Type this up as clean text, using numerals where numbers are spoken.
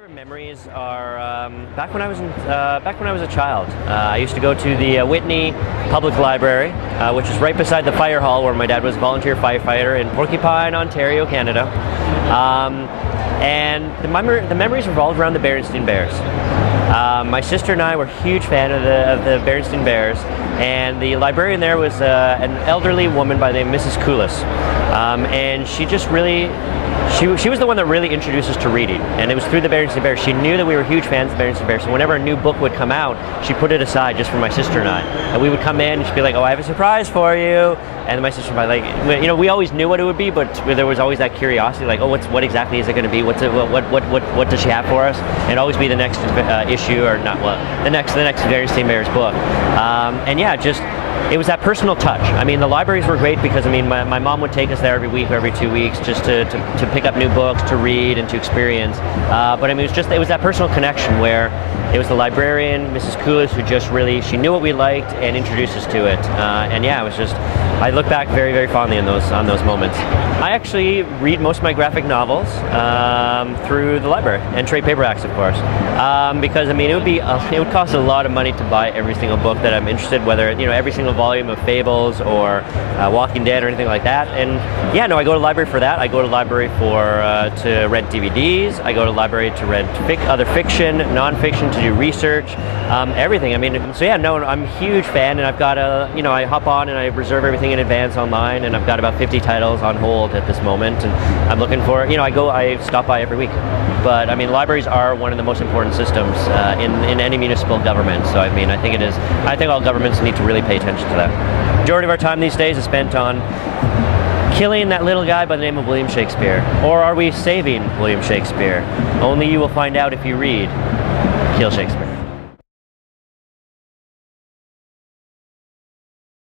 favorite memories are back when I was a child. I used to go to the Whitney Public Library, which is right beside the fire hall where my dad was a volunteer firefighter in Porcupine, Ontario, Canada. And the memories revolved around the Berenstain Bears. My sister and I were huge fan of the Berenstain Bears, and the librarian there was an elderly woman by the name of Mrs. Koulis, and she just really. She was the one that really introduced us to reading, and it was through the Berenstain Bears. She knew that we were huge fans of the Berenstain Bears, so whenever a new book would come out, she put it aside just for my sister and I. And we would come in, and she'd be like, "Oh, I have a surprise for you," and my sister would be like, we always knew what it would be, but there was always that curiosity, like, "Oh, what exactly is it going to be? What does she have for us?" And always be the next issue, or not, well, the next Berenstain Bears book, and yeah, just. It was that personal touch. I mean, the libraries were great because, I mean, my mom would take us there every week or every 2 weeks just to pick up new books, to read, and to experience. But I mean, it was that personal connection where it was the librarian, Mrs. Koulis, who just really, she knew what we liked and introduced us to it. And yeah, it was just, I look back very, very fondly on those moments. I actually read most of my graphic novels through the library, and trade paperbacks, of course. Because, I mean, it would cost a lot of money to buy every single book that I'm interested, whether, every single volume of Fables or Walking Dead or anything like that. And yeah, no, I go to the library for that. I go to the library to rent DVDs. I go to the library to rent other fiction, non-fiction, to do research, everything. I mean, so yeah, no, I'm a huge fan, and I've got I hop on and I reserve everything in advance online, and I've got about 50 titles on hold at this moment, and I'm looking for, I stop by every week. But I mean, libraries are one of the most important systems in any municipal government. So I mean, I think all governments need to really pay attention to that. The majority of our time these days is spent on killing that little guy by the name of William Shakespeare. Or are we saving William Shakespeare? Only you will find out if you read Kill Shakespeare.